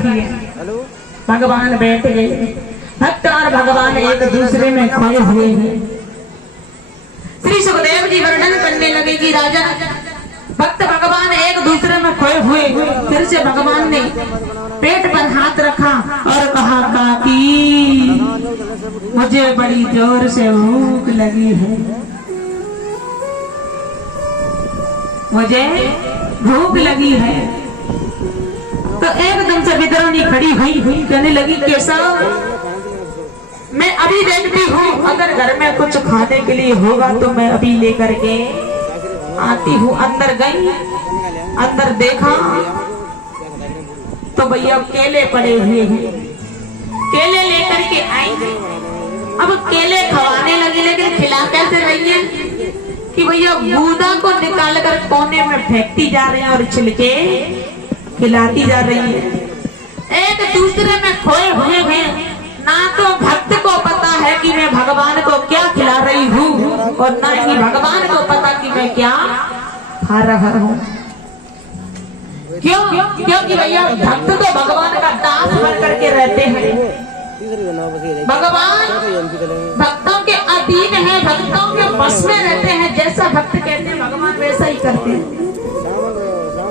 बैठी है। भगवान बैठ गए। भक्त और भगवान एक दूसरे में खोए हुए हैं। श्री सुखदेव जी वर्णन करने लगे कि राजा, भक्त भगवान एक दूसरे में खोए हुए। फिर से भगवान ने पेट पर हाथ रखा और कहा, काकी मुझे बड़ी जोर से भूख लगी है, मुझे भूख लगी है। तो एकदम से विद्रोही खड़ी हुई कहने लगी, केशव मैं अभी देखती हूँ, अगर घर में कुछ खाने के लिए होगा तो मैं अभी लेकर के आती हूँ। अंदर गई, अंदर देखा तो भैया केले पड़े हुए हैं। केले लेकर के आई, अब केले खवाने लगी, लेकिन खिला कैसे रही है कि भैया गूदा को निकाल कर कोने में फेंकती जा रही है और छिलके खिलाती जा रही है। एक दूसरे में खोए हुए हैं। ना तो भक्त को पता है कि मैं भगवान को क्या खिला रही हूँ और ना ही भगवान को पता कि मैं क्या खा रहा हूँ। क्यों? क्योंकि भैया भक्त तो भगवान का दास बन करके रहते हैं। भगवान भक्तों के अधीन है, भक्तों के बस में रहते हैं। जैसा भक्त कहते हैं भगवान वैसा ही करते हैं।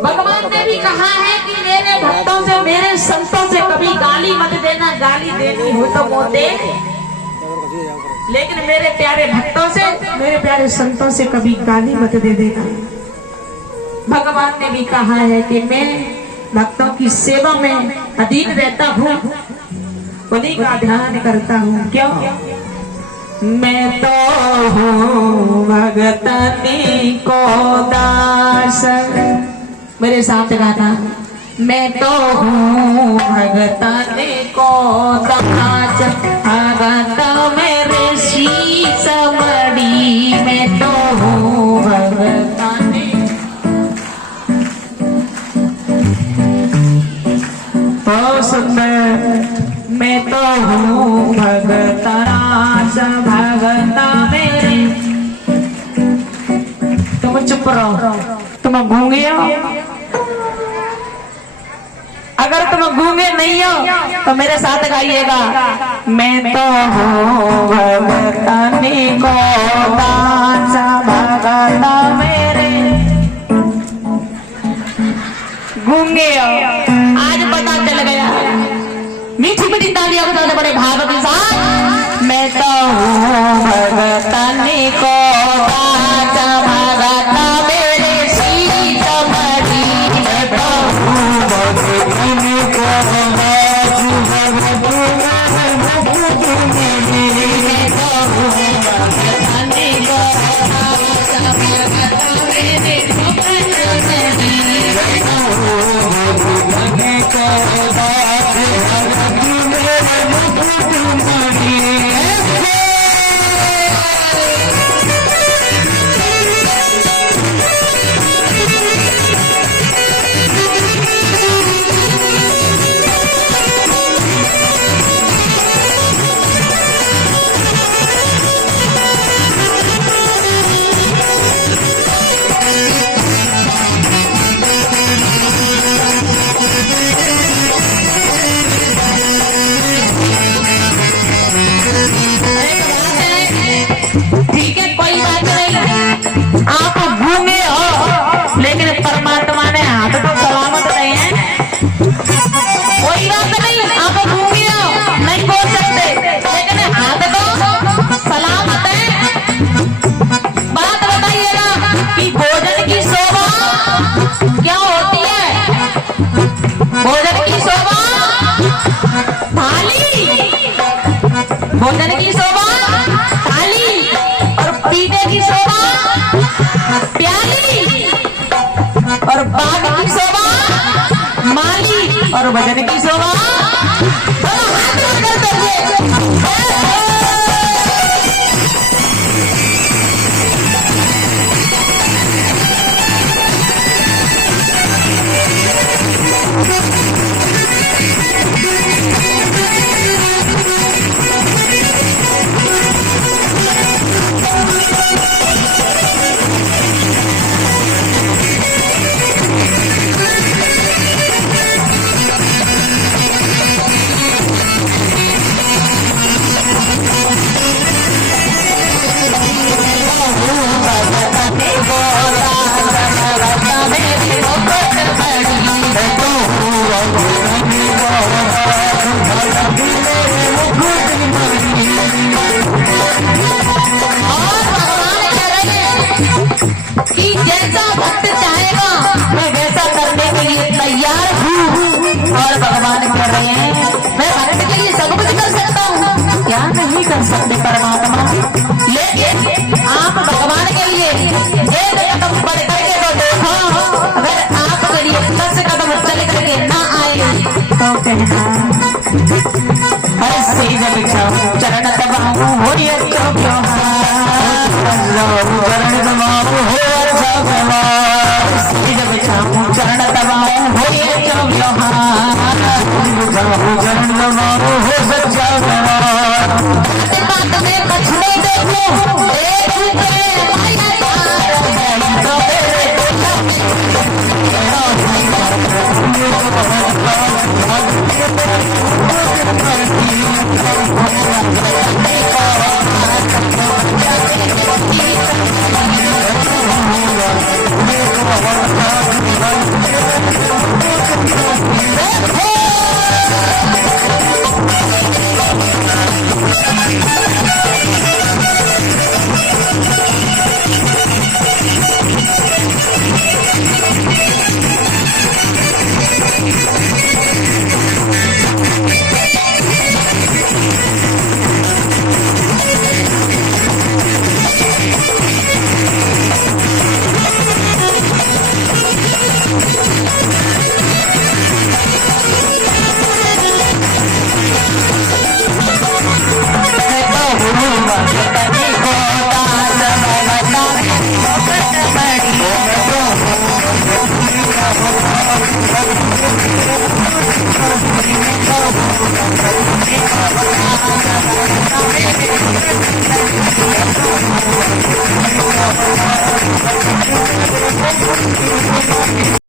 भगवान ने भी कहा है कि मेरे भक्तों से, मेरे संतों से कभी गाली मत देना, गाली देनी हो तो मुंह दे, लेकिन मेरे प्यारे भक्तों से, मेरे प्यारे संतों से कभी गाली मत दे देना। भगवान ने भी कहा है कि मैं भक्तों की सेवा में अधीन रहता हूँ, उन्हीं का ध्यान करता हूँ। क्यों? मैं तो हूँ भगतनी को दास। मेरे साथ गाना, मैं तो हूँ भगतनी को दास, भगत मेरे शीश मड़ी। मैं तो हूँ भगतनी, ओ सुंदर, मैं तो हूँ भगतरास, भगत मेरे। तुम चुप रहो, तुम गूंगे हो। अगर तुम गूंगे नहीं हो तो मेरे साथ गाइएगा, मैं तो हूँ भगतनी को दास, भगत मेरे। गूंगे हो, आज पता चल गया। मीठी मीठी तालियां बजाते बड़े भाव के साथ, मैं तो हूँ भगतनी को दास, भगत मेरे शीश मड़ी। मैं तो हूँ भगतनी को दास, भगत मेरे। मैं तो हूँ भगतनी को दास, भगत मेरे। मैं तो हूँ भगतनी को दास, ठीक है, कोई बात नहीं। आप गूंगे हो, लेकिन परमात्मा ने हाथ तो सलामत रहे हैं। कोई बात नहीं, आप गूंगे हो, नहीं बोल सकते, लेकिन हाथ तो सलामत है। बात बताइएगा कि भोजन की शोभा क्या होती है? भोजन की शोभा थाली, भोजन की शोभा थाली, और पीने की शोभा प्याली, और बाग की शोभा माली, और भजन की शोभा भगवान कह रहे हैं मैं भक्त के लिए सब कुछ कर सकता हूँ, क्या नहीं कर सकते परमात्मा, लेकिन आप भगवान के लिए एक कदम बढ़ करके तो देखो, अगर आपके लिए 10 कदम चल करके ना आए तो कहना ऐसे जब चरण दबाऊं हो ये तो चरण दबाऊं हो जब चरण दबाऊं हो ये तो चरण दबाऊं हो सच्चा बात में कछुए देखो